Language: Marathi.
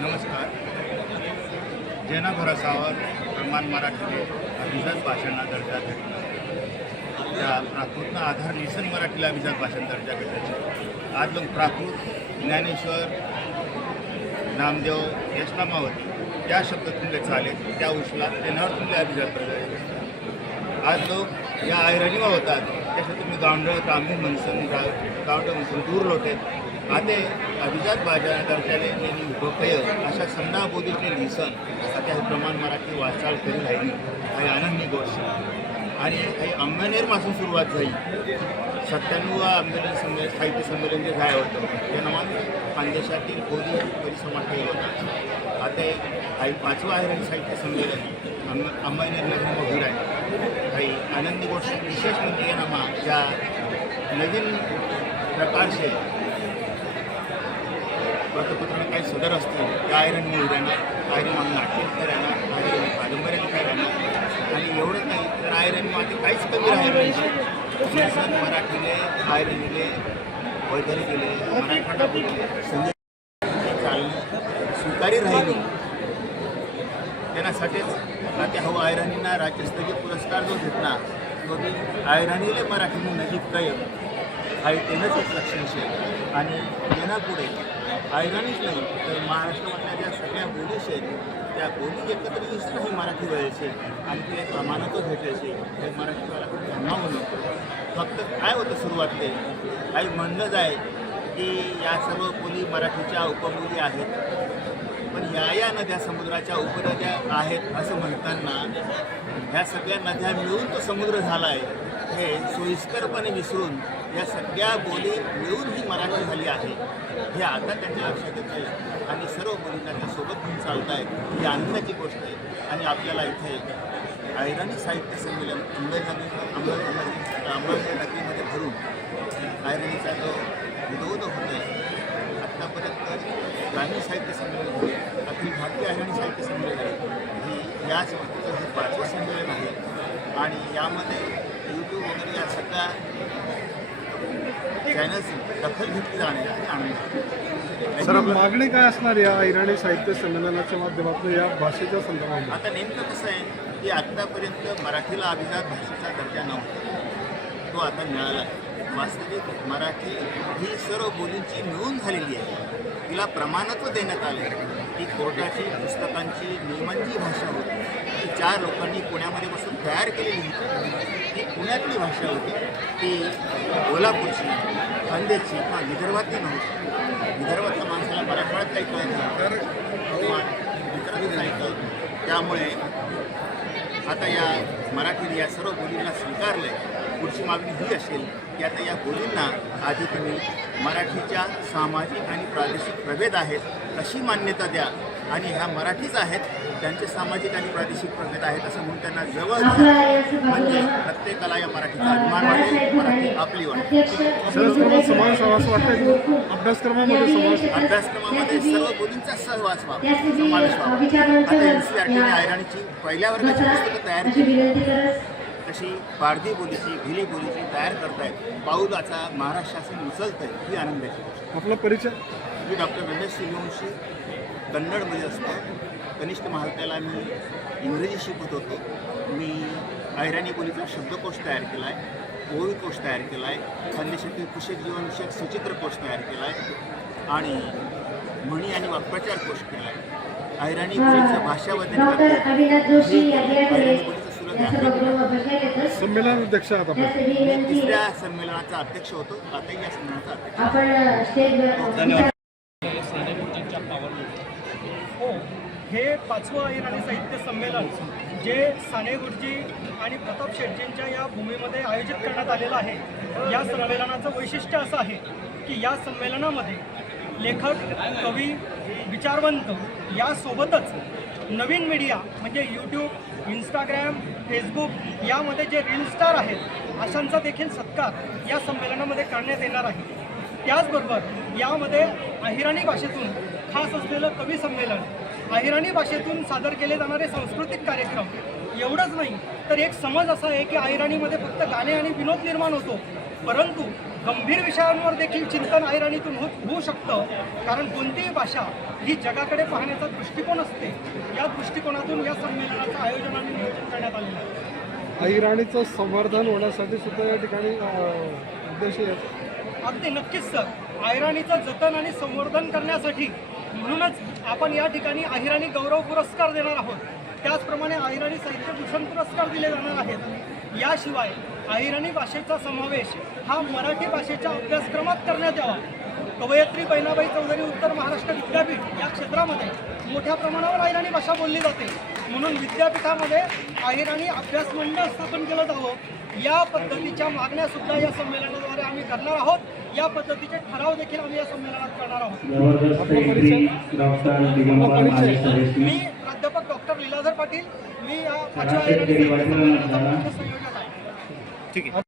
नमस्कार. जेना भरोसावर प्रमाण मराठीने अभिजात भाषांना दर्जा भेटला त्या प्राकृतनं आधार निसन मराठीला अभिजात भाषांना दर्जा भेटायचे आज लोक प्राकृत ज्ञानेश्वर नामदेव यशनामावती त्या शब्द तुमले चाले त्या उशला तेनावर तुमले अभिजात दर्जा आज लोक या ऐरणीमा होतात त्याच्यात तुम्ही गावंडळ मनसन गाव गावडं म्हणसन दूर लोटेत. आते अभिजात बाजार दर्जाने नेली उपकय अशा समना बोधीचे लिसन आता प्रमाण मराठी वाचाळ करी राहिली काही आनंदी गोष्ट. आणि काही अंगणेरपासून सुरुवात झाली. सत्त्याण्णव आंबेडकर संमेलन साहित्य संमेलन जे झालं होतं त्या नावान खानदेशातील कोली परिसमाज केला होता. आता काही पाचवं आहे साहित्य संमेलन अंब अंबानेर नगर आहे काही आनंदी गोष्ट विशेष म्हणजे नामा ज्या नवीन प्रकारचे वृत्तपत्राने काही सदर असतील त्या आयरन मोहऱ्यानं आयरन मग नाट्य राहणार आयरन कादंबऱ्या लिखाय राहणार आणि एवढं नाही तर आयरन माझे काहीच कमी राहिलं मराठीने मराठीले दिले वैदरी गेले मराठवाडा बोलले संगीत चालणं स्वीकारी राहिली. ना ते हो आयराणींना राज्यस्तरीय पुरस्कार जो घेतला तो बी आयराणीले मराठीने नजीक काय आहे त्यानंच एक लक्षण शे आणि पुढे आयराणीच नाही तर महाराष्ट्रामधल्या ज्या सगळ्या बोली आहेत त्या बोली एकत्र दिसणं ही मराठी व्हायचे आणि ते प्रमाणातच भेटायचे हे मराठीवाला त्यांना म्हणतो फक्त काय होतं सुरुवातले? काही म्हणणंच आहे की या सर्व बोली मराठीच्या उपबोली आहेत. पण या या नद्या समुद्राच्या उपनद्या आहेत असं म्हणताना ह्या सगळ्या नद्या मिळून तो समुद्र झाला आहे. हे सोयीस्करपणे विसरून या सगळ्या बोली मिळून ही मराठी झाली आहे. हे आता त्यांच्या लक्षात येतं आहे आणि सर्व बोलींना त्या सोबत घेऊन चालत आहेत ही आनंदाची गोष्ट आहे. आणि आपल्याला इथे आयराणी साहित्य संमेलन अंबेनगरी अंबेनगरी अंबेनगरी नगरीमध्ये भरून आयराणीचा जो विरोध होत आहे आत्तापर्यंत ग्रामीण साहित्य संमेलन होते अखिल भारतीय आयराणी साहित्य संमेलन आहे. ही याच वस्तूचं हे पाचवं संमेलन आहे. आणि यामध्ये वगैरे या सगळ्या चॅनल्स दखल घेतली जाणे आणि आनंद सर मागणी काय असणार या इराणी साहित्य संमेलनाच्या माध्यमातून या भाषेच्या संदर्भात आता नेमकं कसं आहे की आत्तापर्यंत मराठीला अभिजात भाषेचा दर्जा नव्हता. तो आता मिळाला. वास्तविक मराठी ही सर्व बोलींची मिळून झालेली आहे. तिला प्रमाणत्व देण्यात आले ती कोर्टाची पुस्तकांची नियमांची भाषा होती. ती चार लोकांनी पुण्यामध्ये बसून तयार केलेली होती. ती पुण्यातली भाषा होती. ती कोल्हापूरची खानदेशची किंवा विदर्भातली नव्हती. विदर्भातल्या माणसाला मराठवाड्यात काही कळत नाही. किंवा इतरांचं काही त्यामुळे आता या मराठीने या सर्व बोलींना स्वीकारलं आहे पुढची मागणी ही असेल की आता या बोलींना आधी तुम्ही मराठीच्या सामाजिक आणि प्रादेशिक प्रभेद आहेत अशी मान्यता द्या. आणि ह्या मराठीच आहेत त्यांचे सामाजिक आणि प्रादेशिक प्रभेद आहेत असं म्हणून त्यांना जवळ. म्हणजे प्रत्येकाला या मराठीचा अभिमान वाटेल मराठी आपली वाटेल. अभ्यासक्रमात समावेश अभ्यासक्रमामध्ये समावेश अभ्यासक्रमामध्ये सर्व बोलींचा सहवास व्हावा. समावेश व्हावा. आता एन सी आर टीने आयराणीची पहिल्या वर्गाची पुस्तकं तयार केली. तशी पारधी बोलीची भिली बोलीची तयार करतायत. पाऊलाचा महाराष्ट्र शासन उचलत आहे ही आनंदाची गोष्ट. आपला परिचय? मी डॉक्टर रमेश सूर्यवंशी कन्नडमध्ये असतो. कनिष्ठ महाविद्यालयाला मी इंग्रजी शिकवत होतो. मी ऐराणी बोलीचा शब्दकोश तयार केला आहे ओवी कोश तयार केला आहे खानदेशातील कुशेक जीवनविषयक सचित्र कोश तयार केला आहे आणि म्हणी आणि वाक्प्रचार कोश केला आहे ऐराणी बोलीचं घेतच संमेलन अध्यक्ष तिसऱ्या संमेलनाचा अध्यक्ष होतो आताही या संमेलनाचा अध्यक्ष आपण स्टेजवर हो हे पाचवं अहिराणी साहित्य संमेलन जे साने गुरुजी आणि प्रताप शेटजींच्या या भूमीमध्ये आयोजित करण्यात आलेलं आहे. या संमेलनाचं वैशिष्ट्य असं आहे की या संमेलनामध्ये लेखक कवी विचारवंत यासोबतच नवीन मीडिया म्हणजे यूट्यूब इंस्टाग्रॅम फेसबुक यामध्ये जे रील स्टार आहेत अशांचा देखील सत्कार या संमेलनामध्ये करण्यात येणार आहे. त्याचबरोबर यामध्ये अहिराणी भाषेतून खास असलेलं कवी संमेलन अहिराणी भाषेतून सादर केले जाणारे सांस्कृतिक कार्यक्रम एवढंच नाही तर एक समज असा आहे की अहिराणीमध्ये फक्त गाणे आणि विनोद निर्माण होतो. परंतु गंभीर विषयांवर देखील चिंतन ऐरणीतून होत होऊ शकतं कारण कोणतीही भाषा ही जगाकडे पाहण्याचा दृष्टिकोन असते. या दृष्टिकोनातून या संमेलनाचं आयोजन आणि नियोजन करण्यात आलेलं आहे. अहिराणीचं संवर्धन होण्यासाठी सुद्धा या ठिकाणी उद्देश आहे. अगदी नक्कीच सर. अहिराणीचं जतन आणि संवर्धन करण्यासाठी म्हणूनच आपण या ठिकाणी अहिराणी गौरव पुरस्कार देणार आहोत. त्याचप्रमाणे अहिराणी साहित्य भूषण पुरस्कार दिले जाणार आहेत. याशिवाय अहिराणी भाषेचा समावेश हा मराठी भाषेच्या अभ्यासक्रमात करण्यात यावा. कवयत्री बहिणाबाई चौधरी उत्तर महाराष्ट्र विद्यापीठ या क्षेत्रामध्ये मोठ्या प्रमाणावर अहिराणी भाषा बोलली जाते. म्हणून विद्यापीठामध्ये अहिराणी अभ्यास मंडळ स्थापन केलं जावं. या पद्धतीच्या मागण्यासुद्धा या संमेलनाद्वारे आम्ही करणार आहोत. या पद्धतीचे ठराव देखील आम्ही या संमेलनात करणार आहोत. मी प्राध्यापक डॉक्टर लीलाधर पाटील मी या संयोजक आहे.